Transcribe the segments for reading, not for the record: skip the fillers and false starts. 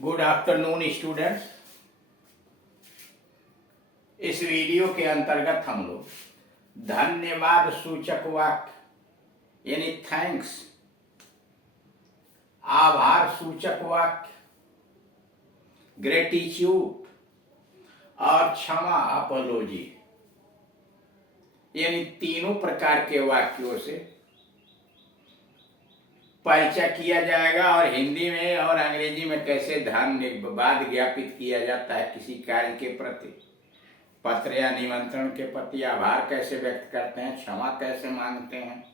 Good afternoon students. इस video के अंतर्गत हम लोग धन्यवाद सूचक वाक्य यानी थैंक्स, आभार सूचक वाक्य, ग्रेटिट्यूड और क्षमा अपोलॉजी यानी तीनों प्रकार के वाक्यों से परिचय किया जाएगा और हिंदी में और अंग्रेजी में कैसे धन्यवाद ज्ञापित किया जाता है किसी कार्य के प्रति, पत्र या निमंत्रण के प्रति आभार कैसे व्यक्त करते हैं, क्षमा कैसे मांगते हैं,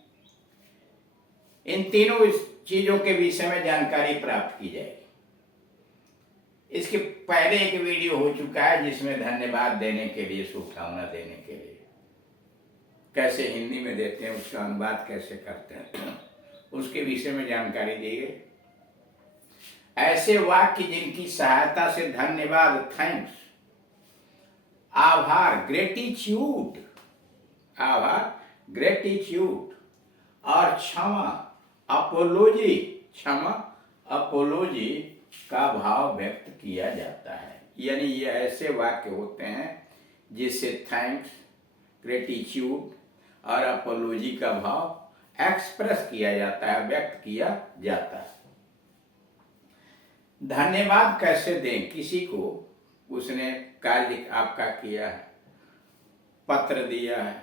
इन तीनों चीजों के विषय में जानकारी प्राप्त की जाएगी। इसके पहले एक वीडियो हो चुका है जिसमें धन्यवाद देने के लिए, शुभकामना देने के लिए कैसे हिंदी में देते हैं, उसका अनुवाद कैसे करते हैं, उसके विषय में जानकारी दी गई। ऐसे वाक्य जिनकी सहायता से धन्यवाद, थैंक्स, आभार, ग्रेटिट्यूड, और क्षमा, अपोलॉजी, का भाव व्यक्त किया जाता है। यानी ये ऐसे वाक्य होते हैं जिससे थैंक्स, ग्रेटिट्यूड और अपोलॉजी का भाव एक्सप्रेस किया जाता है, व्यक्त किया जाता है। धन्यवाद कैसे दें किसी को, उसने कार्य आपका किया है, पत्र दिया है,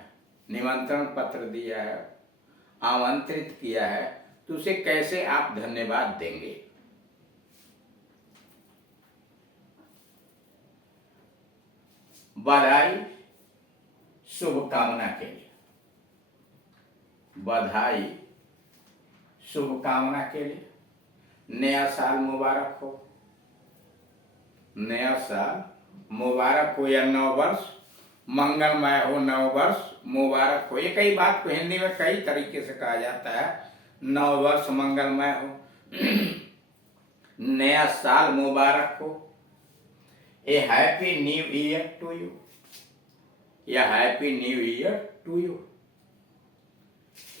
निमंत्रण पत्र दिया है, आमंत्रित किया है, तो उसे कैसे आप धन्यवाद देंगे। बधाई शुभकामना के लिए, बधाई शुभकामना के लिए, नया साल मुबारक हो, नया साल मुबारक हो, या नव वर्ष मंगलमय हो, नव वर्ष मुबारक हो। ये कई बात को हिंदी में कई तरीके से कहा जाता है। नव वर्ष मंगलमय हो, नया साल मुबारक हो, a happy new year to you, या happy new year to you,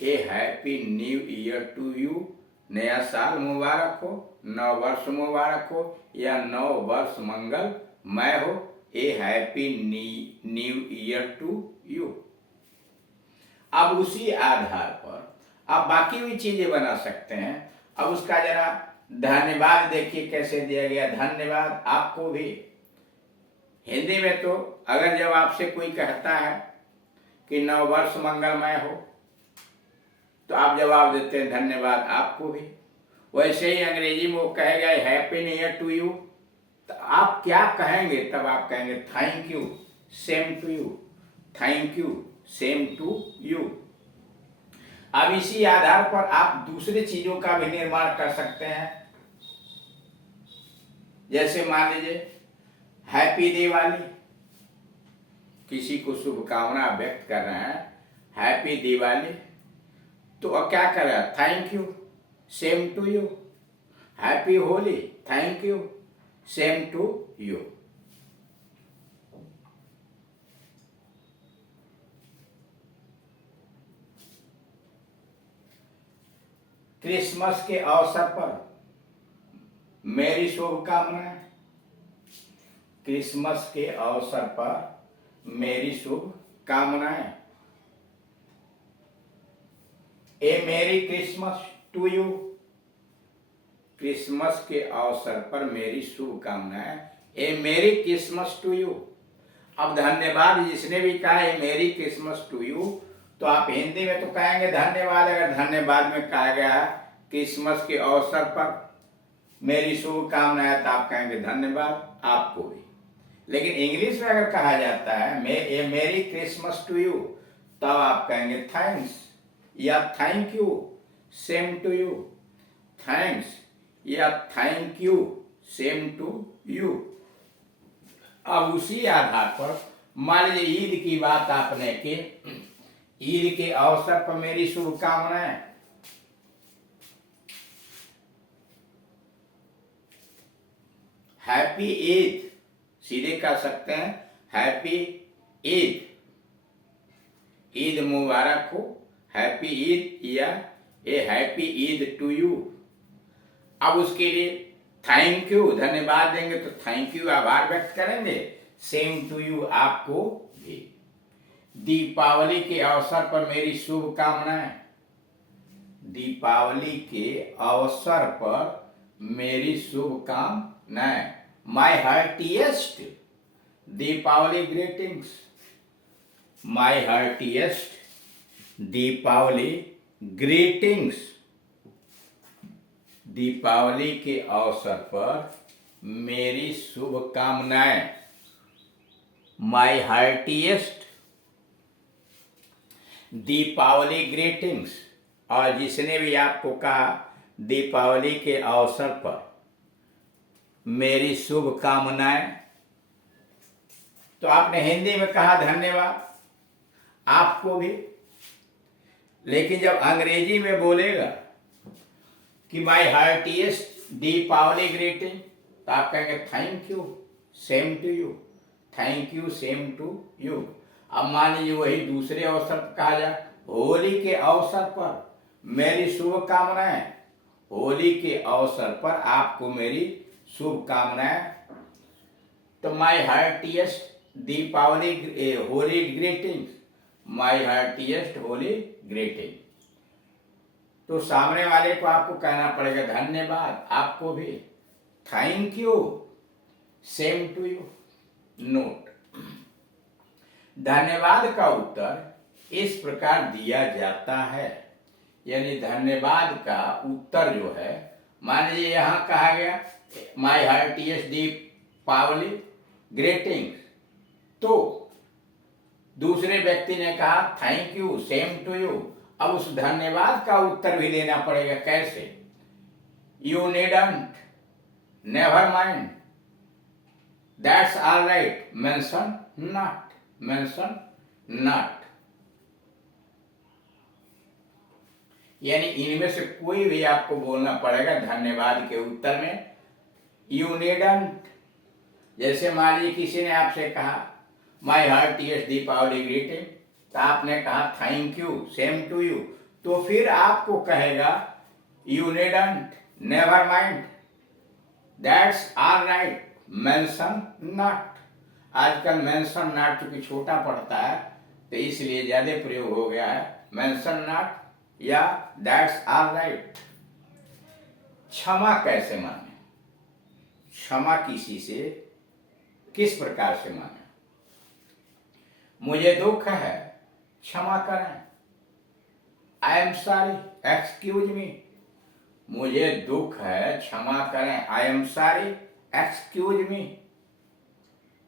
a happy new year to you, नया साल मुबारक हो, नव वर्ष मुबारक हो, या नव वर्ष मंगलमय हो, a happy new year to you. अब उसी आधार पर आप बाकी भी चीजें बना सकते हैं। अब उसका जरा धन्यवाद देखिए कैसे दिया गया। धन्यवाद आपको भी हिंदी में तो अगर जब आपसे कोई कहता है कि नव वर्ष मंगलमय हो तो आप जवाब देते हैं धन्यवाद आपको भी। वैसे ही अंग्रेजी में वो कहेगा happy new year to you, तो आप क्या कहेंगे? तब आप कहेंगे thank you same to you, thank you same to you. अब इसी आधार पर आप दूसरी चीजों का भी निर्माण कर सकते हैं। जैसे मान लीजिए हैप्पी दिवाली, किसी को शुभकामना व्यक्त कर रहे हैं, हैप्पी दिवाली, तो अब क्या कर रहा है? Thank you same to you. Happy Holi, thank you same to you. Christmas के अवसर पर मेरी शुभकामनाएं, क्रिसमस के अवसर पर मेरी शुभकामनाएं, ए मेरी क्रिसमस टू यू, क्रिसमस के अवसर पर मेरी शुभकामनाएं, ए मेरी क्रिसमस टू यू। अब धन्यवाद जिसने भी कहा ए मेरी क्रिसमस टू यू, तो आप हिंदी में तो कहेंगे धन्यवाद। अगर धन्यवाद में कहा गया है क्रिसमस के अवसर पर मेरी शुभकामनाएं, तो आप कहेंगे धन्यवाद आपको भी। लेकिन इंग्लिश में अगर कहा जाता है ए मेरी क्रिसमस टू यू, तब आप कहेंगे थैंक्स या thank you same to you, thanks या thank you same to you. अब उसी आधार पर मान लीजिए ईद की बात आपने की, ईद के अवसर पर मेरी शुभकामनाएं, हैप्पी ईद, सीधे कह सकते हैं हैप्पी ईद, ईद मुबारक हो, हैप्पी ईद, या a happy Eid to you. अब उसके लिए थैंक यू, धन्यवाद देंगे तो थैंक यू, आभार व्यक्त करेंगे। सेम टू यू, आपको भी। दीपावली के अवसर पर मेरी शुभकामनाएं। दीपावली के अवसर पर मेरी शुभकामनाएं। My heartiest Deepavali greetings. My heartiest Deepavali greetings. Deepavali के अवसर पर मेरी शुभकामनाएं। My heartiest Deepavali greetings. और जिसने भी आपको कहा दीपावली के अवसर पर मेरी शुभकामनाएं, तो आपने हिंदी में कहा धन्यवाद, आपको भी। लेकिन जब अंग्रेजी में बोलेगा कि माय हार्टिएस्ट दीपावली ग्रीटिंग, तो आप कहेंगे thank you, same to you. Thank you, same to you. अब मान लीजिए वही दूसरे अवसर पर कहा जाए, होली के अवसर पर मेरी शुभकामनाएं। होली के अवसर पर आपको मेरी शुभकामनाएं। तो my heartiest Deepavali Holi greetings. My heartiest Holi greeting. तो सामने वाले को आपको कहना पड़ेगा धन्यवाद, आपको भी। Thank you, same to you. Note, धन्यवाद का उत्तर इस प्रकार दिया जाता है, यानी धन्यवाद का उत्तर जो है, मान लीजिए यहां कहा गया माय हार्टिएस्ट दीपावली ग्रीटिंग्स, तो दूसरे व्यक्ति ने कहा thank you, same to you. अब उस धन्यवाद का उत्तर भी देना पड़ेगा। कैसे? You needn't, never mind, that's all right, mention not, mention not. यानी इनमें से कोई भी आपको बोलना पड़ेगा धन्यवाद के उत्तर में। यू नीडंट, जैसे मान लीजिए किसी ने आपसे कहा माय हार्टिएस्ट दीपावली ग्रीटिंग, तो आपने कहा thank you, same to you, तो फिर आपको कहेगा you needn't, never mind, that's all right, mention not. आजकल मेंशन नॉट चूंकि छोटा पड़ता है तो इसलिए ज्यादा प्रयोग हो गया है, मेंशन नॉट या दैट्स ऑल राइट। क्षमा कैसे माने? क्षमा किसी से किस प्रकार से माने? मुझे दुख है, क्षमा करें। आई एम सॉरी, एक्सक्यूज मी। मुझे दुख है, क्षमा करें। आई एम सॉरी, एक्सक्यूज मी।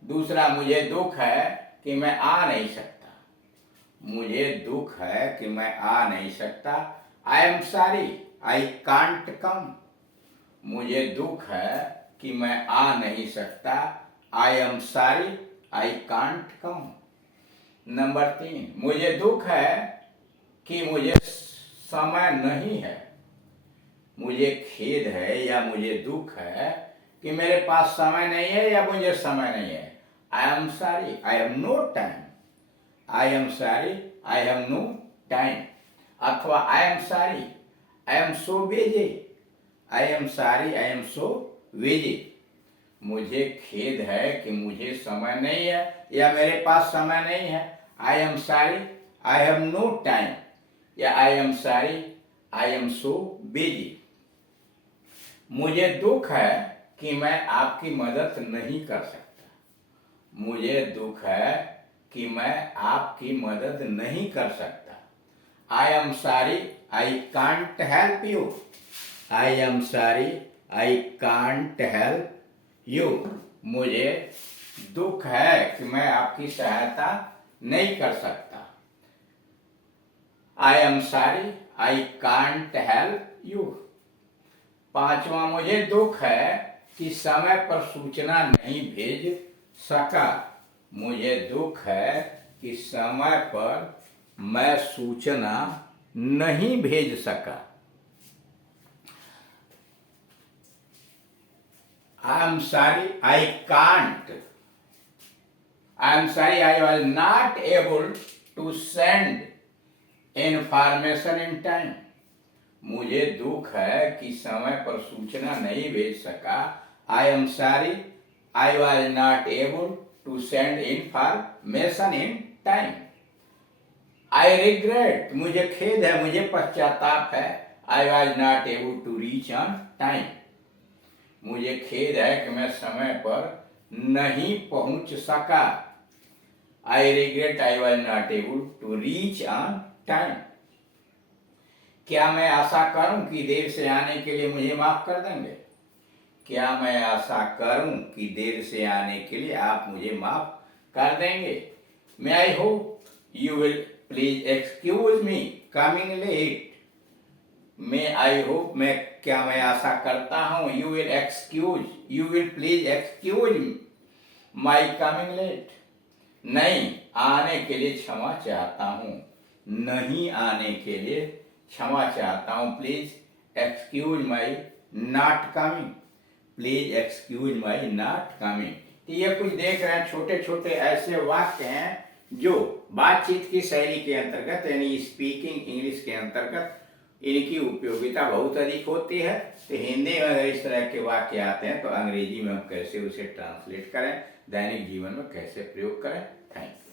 दूसरा, मुझे दुख है कि मैं आ नहीं सकता। मुझे दुख है कि मैं आ नहीं सकता। आई am sorry, I can't come. मुझे दुख है कि मैं आ नहीं सकता। आई am sorry, I can't come. Number 3, मुझे दुख है कि मुझे समय नहीं है। मुझे खेद है या मुझे दुख है कि मेरे पास समय नहीं है या मुझे समय नहीं है। I am sorry, I have no time. I am sorry, I have no time. अथवा I am sorry, I am so busy. I am sorry, I am so busy. मुझे खेद है कि मुझे समय नहीं है या मेरे पास समय नहीं है। I am sorry, I have no time, या I am sorry, I am so busy. मुझे दुख है कि मैं आपकी मदद नहीं कर सकता। मुझे दुख है कि मैं आपकी मदद नहीं कर सकता। आई am sorry, I can't help you. I am sorry, I can't help you. मुझे दुख है कि मैं आपकी सहायता नहीं कर सकता। आई am sorry, I can't help you. 5वां, मुझे दुख है कि समय पर सूचना नहीं भेज सका। मुझे दुख है कि समय पर मैं सूचना नहीं भेज सका। I am sorry, I can't. I am sorry, I was not able to send information in time. मुझे दुख है कि समय पर सूचना नहीं भेज सका। I am sorry I was not able to send information in time. I regret, मुझे खेद है, मुझे पश्चाताप है। I was not able to reach on time, मुझे खेद है कि मैं समय पर नहीं पहुंच सका। I regret I was not able to reach on time. क्या मैं आशा करूं कि देर से आने के लिए मुझे माफ कर देंगे? क्या मैं आशा करूं कि देर से आने के लिए आप मुझे माफ कर देंगे? May I hope you will please excuse me coming late. May I hope, क्या मैं आशा करता हूं, you will please excuse my coming late. नहीं आने के लिए क्षमा चाहता हूं, नहीं आने के लिए क्षमा चाहता हूं। Please excuse my not coming, please excuse my not coming. तो ये कुछ देख रहे हैं, छोटे छोटे ऐसे वाक्य हैं जो बातचीत की शैली के अंतर्गत यानी स्पीकिंग इंग्लिश के अंतर्गत इनकी उपयोगिता बहुत अधिक होती है। तो हिंदी में अगर इस तरह के वाक्य आते हैं तो अंग्रेजी में हम कैसे उसे ट्रांसलेट करें, दैनिक जीवन में कैसे प्रयोग करें। Thank you.